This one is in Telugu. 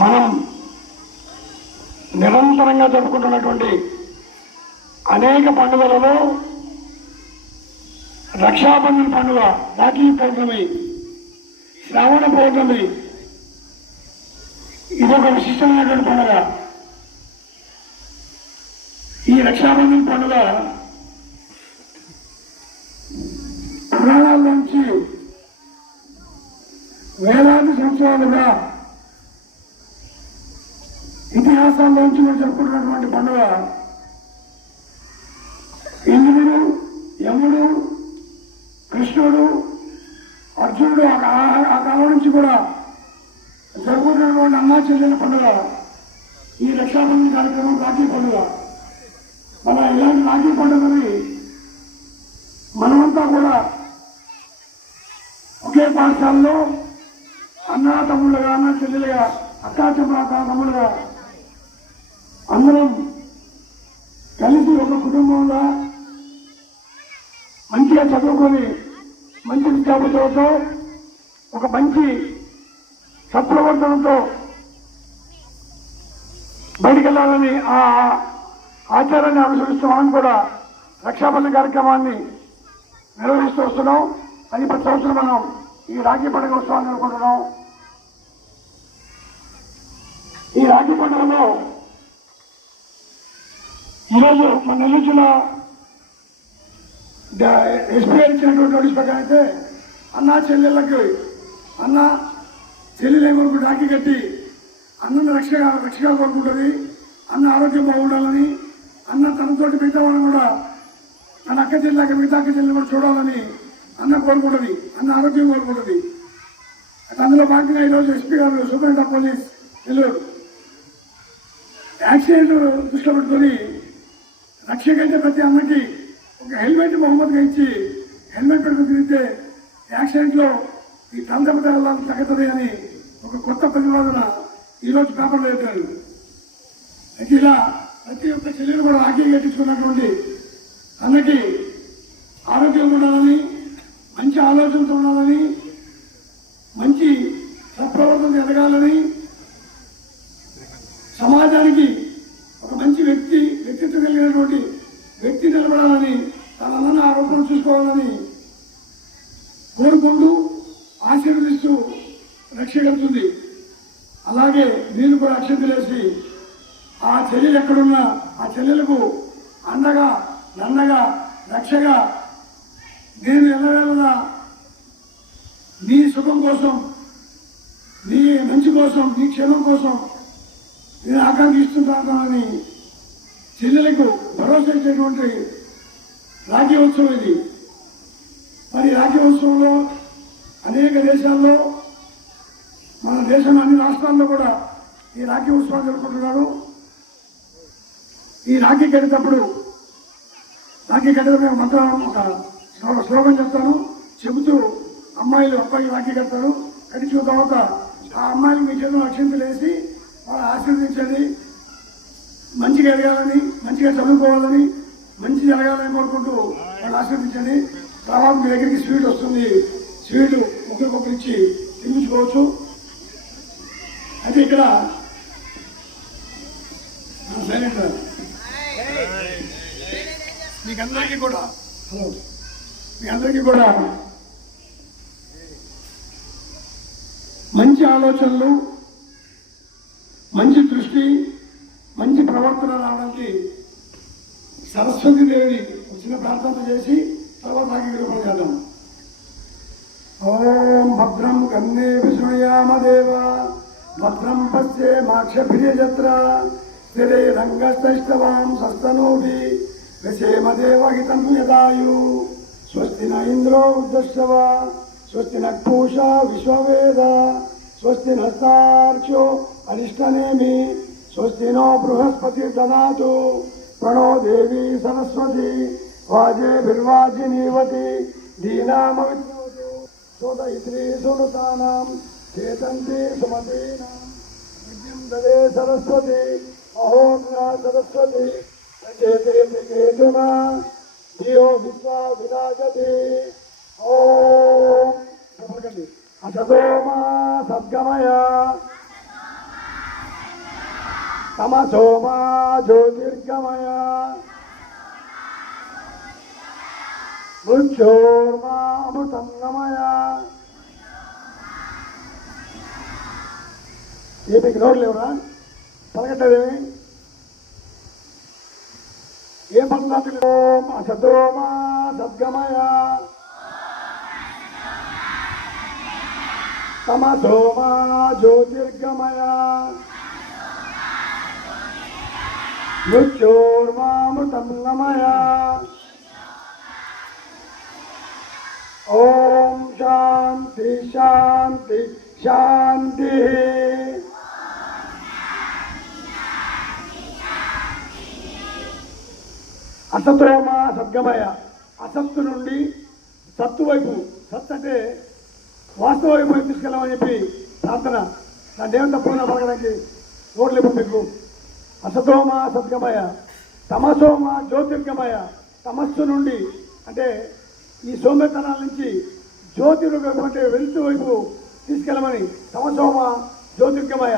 మనం నిరంతరంగా జరుపుకుంటున్నటువంటి అనేక పండుగలలో రక్షాబంధన్ పండుగ, రాఖీ పౌర్ణమి, శ్రావణ పౌర్ణమి ఇదొక విశిష్టమైనటువంటి పండుగ. ఈ రక్షాబంధన్ పండుగ పురాణాల్లోంచి వేలాది సంవత్సరాలుగా ఇతిహాసాల్లోంచి మనం జరుపుకుంటున్నటువంటి పండుగ. ఇంద్రుడు, యముడు, కృష్ణుడు, అర్జునుడు ఆ కాలం నుంచి కూడా జరుపుకుంటున్నటువంటి అన్నా చెల్లెల పండుగ ఈ రక్షాబంధన్ కార్యక్రమం, రాఖీ పండుగ. మన ఇలాంటి రాఖీ పండుగని మనమంతా కూడా ఒకే పాఠశాలలో అన్నా తమ్ముళ్ళుగా, అన్నా చెల్లెలుగా, అక్కా తమ్ముళ్ళుగా అందరం కలిసి ఒక కుటుంబంగా మంచిగా చదువుకొని మంచి విద్యాబుద్ధులతో ఒక మంచి సత్ప్రవర్తనతో బయటికెళ్లాలని ఆ ఆచారాన్ని అనుసరిస్తున్నామని కూడా రక్షాబంధన్ కార్యక్రమాన్ని నిర్వహిస్తూ వస్తున్నాం. అది 10 సంవత్సరం మనం ఈ రాఖీ పండుగ ఉత్సవాన్ని జరుపుకుంటున్నాం. ఈ రాఖీ పండుగలో ఈరోజు మన నెల్లూరు జిల్లా ఎస్పీ గారు ఇచ్చినటువంటి నోటీస్ ప్రకారం అయితే అన్నా చెల్లెళ్ళకి చెల్లెలు ఏమనుకు రాఖీ కట్టి అన్నను రక్షగా కోరుకుంటుంది. అన్న ఆరోగ్యం బాగుండాలని, అన్న తనతోటి మిగతా వాళ్ళని కూడా తన అక్క చెల్లెలకి మిగతా అక్క చెల్లెలు కూడా చూడాలని అన్న కోరుకుంటుంది, అన్న ఆరోగ్యం కోరుకుంటుంది. అందులో భాగంగా ఈరోజు ఎస్పీ గారు, superintendent of police Nellore accident దృష్టిలో పెట్టుకొని రక్షకైతే ప్రతి అన్నకి ఒక హెల్మెట్ బహుమతిగా ఇచ్చి హెల్మెట్ పెట్టుకుని తిరిగితే యాక్సిడెంట్లో ఈ తలదెబ్బ తగ్గుతుంది అని ఒక కొత్త ప్రతిపాదన ఈరోజు పేపర్లో పెట్టారు. అయితే ఇలా ప్రతి ఒక్క చెల్లెలు కూడా రాఖీ కట్టించుకున్నటువంటి అన్నకి ఆరోగ్యంగా ఉండాలని, మంచి ఆలోచనతో ఉండాలని, మంచి సత్ప్రవర్తన ఎదగాలని, సమాజానికి ఒక మంచి వ్యక్తిత్వం కలిగినటువంటి వ్యక్తి నిలబడాలని, తన అన్నను ఆరోపణ చూసుకోవాలని కోరుకుంటూ ఆశీర్వదిస్తూ రక్షగలుగుతుంది. అలాగే నేను కూడా అక్షంతలేసి ఆ చెల్లెలు ఎక్కడున్నా ఆ చెల్లెలకు అండగా, దండగా, రక్షగా నేను ఎల్లవేళలా నీ సుఖం కోసం, నీ మంచి కోసం, నీ క్షేమం కోసం నేను ఆకాంక్షిస్తుంటానని చెల్లెలకు భరోసా ఇచ్చేటువంటి రాఖీ ఉత్సవం ఇది. మరి రాఖీ ఉత్సవంలో అనేక దేశాల్లో, మన దేశం అన్ని రాష్ట్రాల్లో కూడా ఈ రాఖీ ఉత్సవాలు జరుపుకుంటున్నారు. ఈ రాఖీ కట్టేటప్పుడు మేము మంత్రం ఒక శ్లోకం చెప్తాను, చెబుతూ అమ్మాయిలు అబ్బాయికి రాఖీ కడతారు. కట్టించిన తర్వాత ఆ అమ్మాయికి మీ చేతులు అక్షంతలు వేసి వాళ్ళు ఆశీర్వదించండి. మంచిగా ఎదగాలని, మంచిగా చదువుకోవాలని, మంచి జరగాలని కోరుకుంటూ వాళ్ళు ఆశీర్వదించండి. తర్వాత మీ దగ్గరికి స్వీట్ వస్తుంది, స్వీట్ ఒకరికొకరు ఇచ్చి తినిపించుకోవచ్చు. అయితే ఇక్కడ సైలెంట్ మీ అందరికీ కూడా మంచి ఆలోచనలు, మంచి దృష్టి, మంచి ప్రవర్తన రావడానికి సరస్వతీదేవిని చిన్న ప్రార్థన చేసి తర్వాత ఆగిరూపం చేద్దాం. ఓం భద్రం కన్నే విష్ణుయామదేవ భద్రం పశ్యేమాక్షభిర్యజత్ర స్థిరైరంగస్తైష్టవాం సస్తనోభి విషేమదేవహితం యదాయు స్వస్తి న ఇంద్రో వృద్ధశ్రవ స్వస్తి న పూషా విశ్వవేద స్వస్తి నస్తార్క్ష్యో అరిష్టనేమి స్వస్తి నో బృహస్పతి దదాతు ప్రణో దేవి సరస్వతి వాజేభిర్వాజినీవతి దీనామవిద్యోతు సోదయిత్రీ సునృతానాం చేతంతి సుమతీనాం విద్యం దదే సరస్వతి అహోగ్నా సరస్వతి చేతే కేతునా ధియో విశ్వా విరాజతి. ఓం అసతోమా సద్గమయ తమసోమా జ్యోతిర్గమయ మృత్యోర్మా అమృతం గమయ. ఏ మీకు నోరు లేవురా? పలకట్టదేమి? ఏం పడుతుంది? ఓం అసతోమా సద్గమయ తమసోమా జ్యోతిర్గమయ మృత్యోర్మామృతం గమయ. ఓం శాంతి శాంతి శాంతి. అసతోమా సద్గమయ, అసత్తు నుండి సత్తు వైపు, సత్ అంటే వాస్తవ వైపు తీసుకెళ్ళమని చెప్పి ప్రార్థన. నా దేవుని తప్పున పలకడానికి నోట్లు లేవు మీకు. అసతోమా సద్గమయ తమసోమా జ్యోతిర్గమయ, తమస్సు నుండి అంటే ఈ సోమేతనాల నుంచి జ్యోతిర్గమయ అంటే వెలుతు వైపు తీసుకెళ్ళమని. తమసోమా జ్యోతిర్గమయ